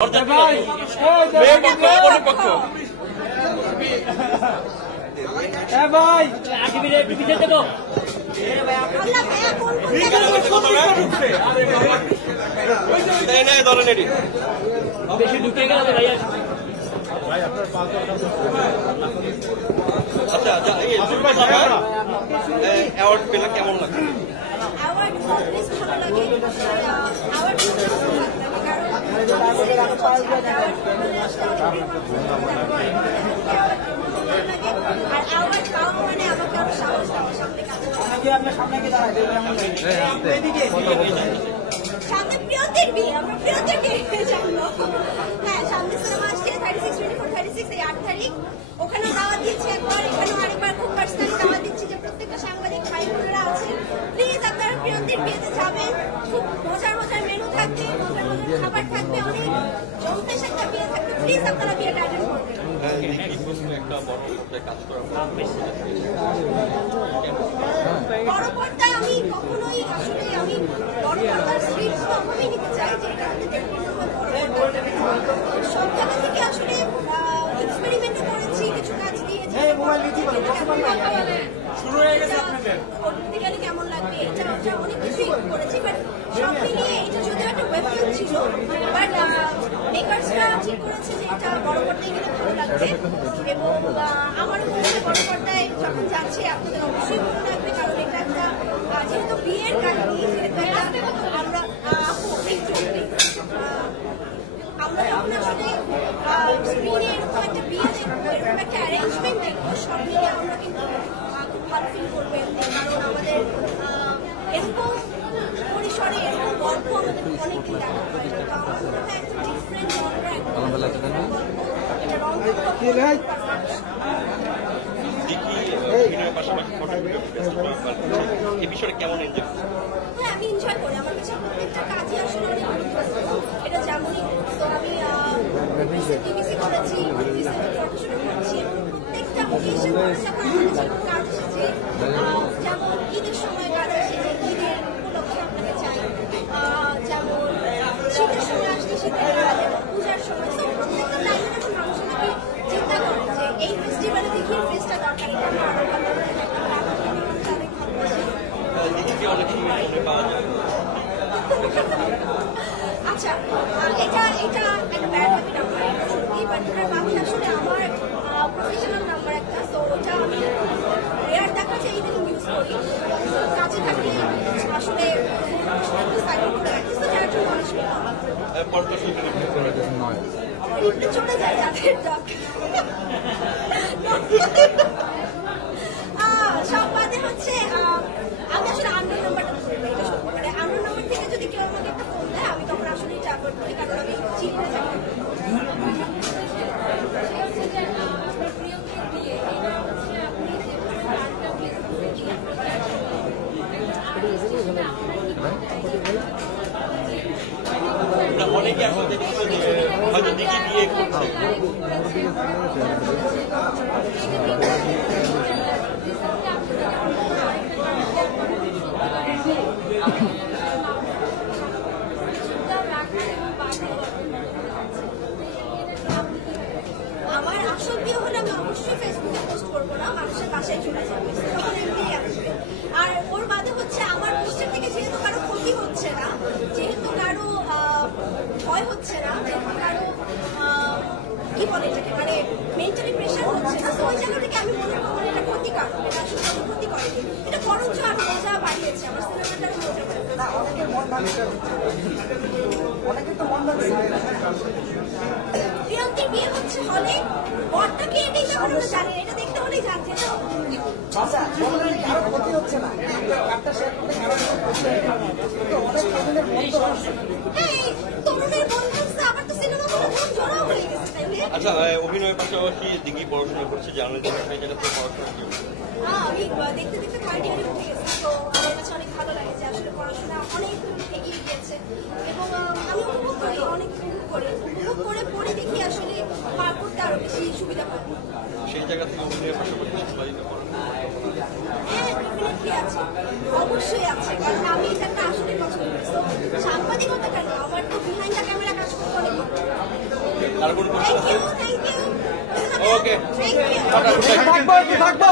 ভাই বেশি ঢুকে গেল ভাই। আচ্ছা আচ্ছা, অ্যাওয়ার্ড পেলে কেমন লাগে? অ্যাওয়ার্ড অলওয়েজ ভালো লাগে। অ্যাওয়ার্ড আর অ্যাওয়ার্ড পাওয়া মানে আমাকে আরো সাহস দেওয়া সামনে কাজ সামনে প্রিয়দের বিয়ে, আমরা প্রিয়দের বিয়ে জানবো। হ্যাঁ, সামনে সিনেমা আসছে 36 এই 8 তারিখ। ওখানে দাওয়াত দিচ্ছি একবার, এখানেও আরেকবার খুব পার্সোনালি দাওয়াত দিচ্ছি যে প্রত্যেকটা সাংবাদিক ভাই বোনেরা আছেন, প্লিজ আপনারা প্রিয়দের বিয়েতে যাবেন। খুব মজার মজার মেনু থাকবে, মজার মজার খাবার থাকবে, অনেক জমতেশ একটা বিয়ে থাকবে। প্লিজ আপনারা বিয়েটা অ্যাটেন্ড করবেন। বড় পর্দায় আমি কখনোই আসলে আমি বড় পর্দার স্ক্রিপ্ট কখনোই নিতে চাই, যেটা সব জায়গা থেকে আসলে এক্সপেরিমেন্টও করেছি, কিছু কাজ দিয়ে শুরু হয়ে গেছে আপনাদের করতে গেলে কেমন লাগবে, এটা অনেক কিছুই করেছি। বাট সব মিলিয়ে এটা যদি একটা ওয়েব ফিল্ম ছিল, বাট মেকার্সরা ঠিক করেছে যে এটা বড় পর্দায় গেলে ভালো লাগবে। এবং আমার মনে হয় বড় পর্দায় যখন যাচ্ছে আপনাদের অবশ্যই ভালো লাগবে, কারণ এটা একটা যেহেতু বিয়ের কাহিনী, যেহেতু আমরা আমরা যখন আসলে স্ক্রিনে এরকম একটা বিয়ে দেখবো, এরকম একটা অ্যারেঞ্জমেন্ট দেখবো, সব মিলিয়ে আমরা কিন্তু খুব ভালো ফিল করবেন। কারণ আমাদের এরকম পরিসরে এরকম গল্প আমাদের অনেকদিন দেখা হয়। তো আমার মনে হয় একটা ডিফারেন্ট জনরা এটা রং এই বিষয়টা কেমন এনজয়? হ্যাঁ, আমি এনজয় করি। আমার কাছে প্রত্যেকটা কাজই আসলে অনেক গুরুত্বপূর্ণ। এটা যেমনই তো আমি টিভিসি করেছি, ফটোশুট করছি, প্রত্যেকটা অকেশন যখন আমাদের যখন কাজ এসেছে, যেমন ঈদের সময় কাজ এসেছে, ঈদের উপলক্ষে আপনাকে চাই, যেমন শীতের সময় আসলে শীতের কাজ, এবং পূজার সময়। তো প্রত্যেকটা টাইমে যখন মানুষ আমাকে চিন্তা করে যে এই ফেস্টিভ্যালে দেখি ফেস্টটা দরকার, এটা আমার আরো ভালো লাগে, তাদের ভালোবাসি। আচ্ছা, এটা একটা ব্যাড হ্যাবিট আমার সত্যি, বাট আমি আসলে আমার প্রফেশনাল নাম্বার একটা, তো ওটা আমি রেয়ার দেখা যায় ইদানিং ইউজ করি। কাছে থাকলে আসলে সাইকেল করে রাখি, তো যার জন্য মানুষ চলে যায় যাদের সব বাদে হচ্ছে আমি আসলে আননোন নাম্বারটা মানে আননোন নাম্বার থেকে যদি কেউ আমাকে একটা ফোন দেয়, আমি তখন আসলে চাপড় করি, কারণ আমি চিট করে থাকি। অনেকে আসলে হয়তো দেখি বিয়ে করছে। আমার আসল বিয়ে হলে আমি অবশ্যই ফেসবুকে পোস্ট করবো না, মানুষের বাসায় চলে যাবে, তখন এমনি আসবে। আর ওর বাদে হচ্ছে আমার পোস্টের থেকে যেহেতু কারো ক্ষতি হচ্ছে না, যেহেতু কারো ভয় হচ্ছে না, যেহেতু কারো কি বলে এটাকে মানে মেন্টালি প্রেশার হচ্ছে না, তো ওই জায়গা থেকে আমি মনে করবো এটা ক্ষতিকর, এটা আসলে কোনো ক্ষতি করেনি, এটা বরঞ্চ আরো মজা বাড়িয়েছে আমার সিনেমাটার মজা প্রিয়ন্তীর বিয়ে হচ্ছে হলে, বরটাকে এটাই যখন আমরা জানি, এটা দেখতে হলেই জানছে না তরুণের বন্ধু আবার তো সিনেমা জোড়া হয়ে গেছে, তাই না? আচ্ছা, অভিনয়ের পাশাপাশি দিঘি পড়াশোনা করছে, জার্নালিজম পড়াশোনা আমি দেখতে দেখতে থার্ড ইয়ারে উঠে গেছি, তো আমার কাছে অনেক ভালো লাগে যে আসলে পড়াশোনা অনেক এগিয়ে গিয়েছে, এবং আমি উপভোগ করি, অনেক উপভোগ করে পড়ে দেখি আসলে পার করতে আরো বেশি সুবিধা পাবো। সেই জায়গা থেকে অভিনয়ের পাশাপাশি হ্যাঁ, ডেফিনেটলি আছে, অবশ্যই আছে, কারণ আমি এটা আসলে পছন্দ করি। সাংবাদিকতা কেন, আমার তো বিহাইন্ড দ্য ক্যামেরা কাজ করতে অনেক ভালো। তার কোনো প্রশ্ন আছে? Thank you okay thank you থাকবো।